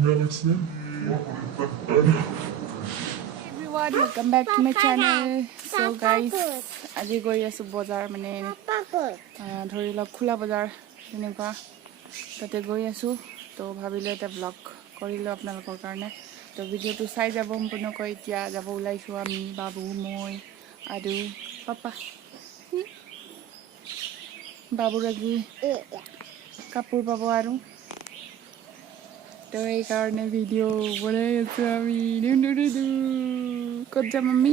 Everyone, welcome back to my channel. So guys, আজি গৈ আছো বজাৰ মানে ধৰি লওক খোলা বজাৰ তেনেকুৱা তাতে গৈ আছো তো ভাবিলো এটা ব্লগ কৰিলো আপোনালোকৰ কাৰণে তো ভিডিওটো চাই যাব সম্পূৰ্ণকৈ এতিয়া যাব ওলাইছো আমি বাবু মই আৰু পাপা বাবুৰ আজি কাপোৰ পাব আৰু তো এই কাৰণে ভিডিও বনাই আছো আমি ক'ত যাম আমি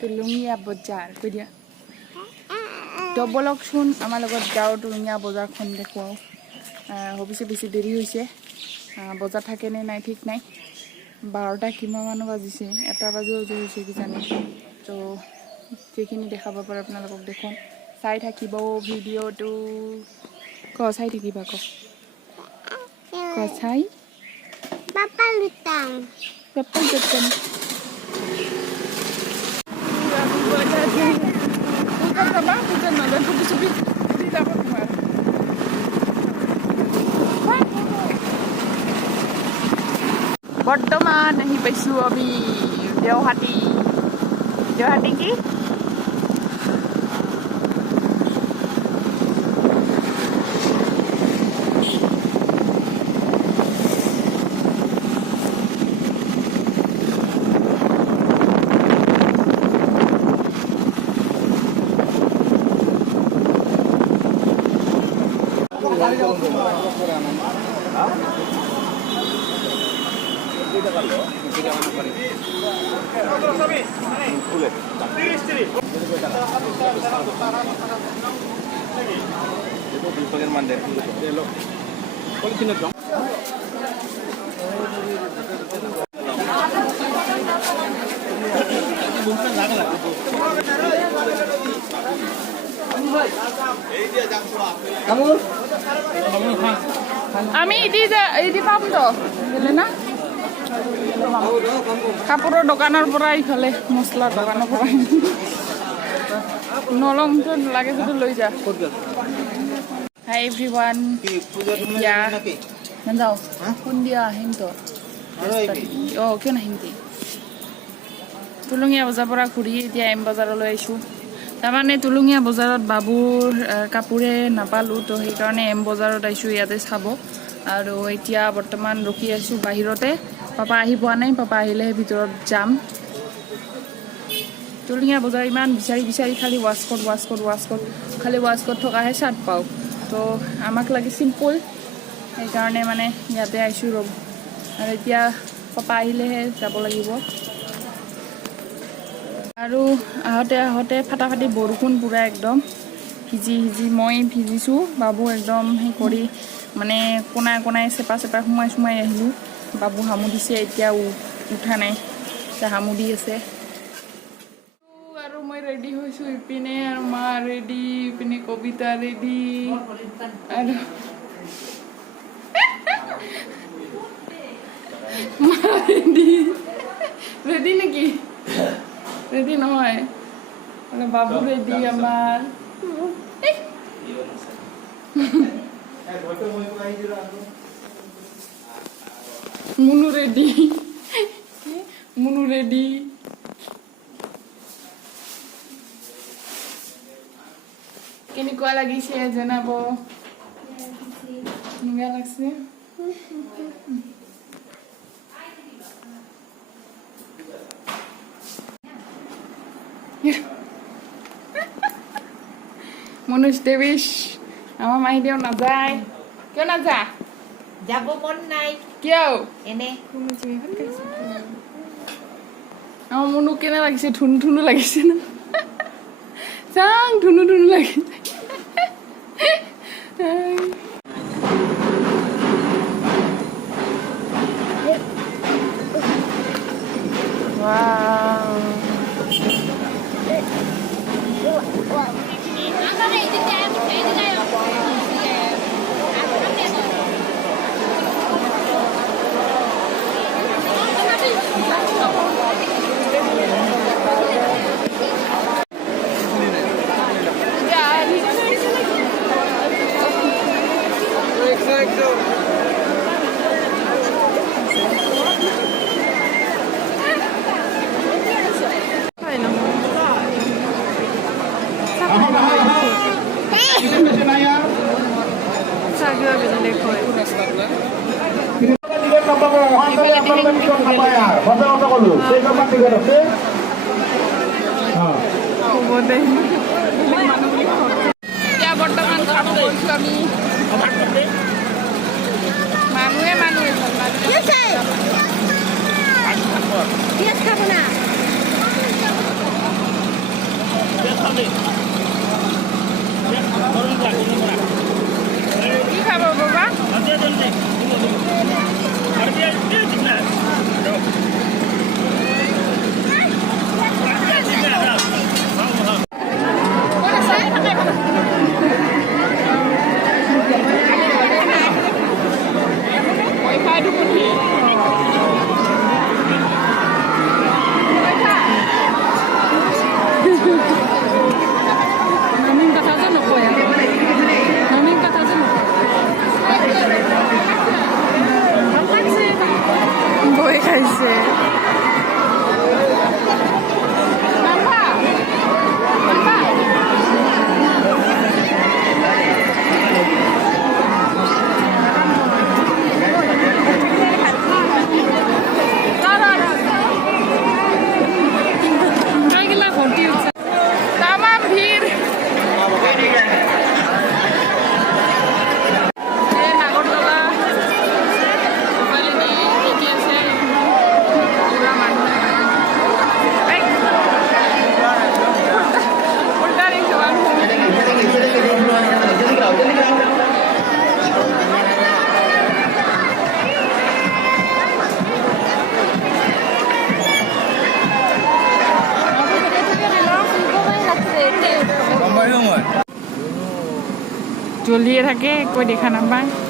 তুলুঙীয়া বজাৰ কৈ দিয়া তো বলকচোন আমাৰ লগত যাওঁ তুলুঙীয়া বজাৰখন দেখুৱাও অৱশ্যে বেছি দেৰি হৈছে বজাৰ থাকে নে নাই ঠিক নাই 12টা কিমান বাজিছে 1টা বাজিও হৈছে কিজানি তো যেখিনি দেখাব পাৰে আপোনালোকক দেখুৱাম চাই থাকিব ভিডিওটো চাই থাকিবা চাই Papa lutang. Papa lutang. Bukan sama, bukan ada supi-supi. Ini dapat kemana? বৰ্তমান আহি পাইছোঁ আমি দেওহাটি কি আমি এটি পাম তো বুঝলে না কাপড়ের দোকানের পৰা ইফালে মছলাৰ দোকানৰ পৰা নলং তো লাগে যদি লৈ যা হাই এভৰিৱান এতিয়া নাযাওঁ কোন দিয়া আহিম তো কিয় নাহিম কি তুলুঙীয়া বজাৰৰ পৰা ঘূৰি এতিয়া এম বজাৰলৈ আহিছোঁ তাৰমানে তুলুঙীয়া বজাৰত বাবুৰ কাপোৰে নাপালোঁ তো সেইকাৰণে এম বজাৰত আহিছোঁ ইয়াতে চাব আৰু এতিয়া বৰ্তমান ৰখি আছোঁ বাহিৰতে পাপা আহি পোৱা নাই পাপা আহিলেহে ভিতৰত যাম তুলুঙীয়া বজাৰ ইমান বিচাৰি খালি ৱাস্কট খালি ৱাস্কট থকাহে চাৰ্ট পাওঁ তো আমাক লাগে চিম্পল সেইকাৰণে মানে ইয়াতে আহিছোঁ ৰ'ব আৰু এতিয়া পাপা আহিলেহে যাব লাগিব আৰু আহোঁতে ফাটাফাটি বৰষুণ পুৰা একদম ভিজি মই ভিজিছোঁ বাবু একদম সেই কৰি মানে কোনাই চেপা সোমাই আহিলোঁ বাবু হামু দিছে এতিয়া উঠা নাই হামু দি আছে আৰু মই ৰেডি হৈছোঁ ইপিনে আৰু মা ৰেডি ইপিনে কবিতা ৰেডি আৰু মা ৰেডি নেকি ৰেডি নহয় মানে বাবু ৰেডি আমাৰ মুনু ৰেডি কেনেকুৱা লাগিছে জনাব কেনেকুৱা লাগছে মনুষ দেৱীশ আমাৰ মাহিদেউ নাযায় কিয় নাযা যাব মন নাই কিয় এনে আমার মনু কেনে লাগিছে ধুনু লাগিছে না চাং ধুনু লাগিছে এতিয়া বৰ্তমান খাব গৈছোঁ আমি মানুহে কি খাব বাবা বই খাইছে জ্বলিয়ে থাকে কৈ দেখা নাপায়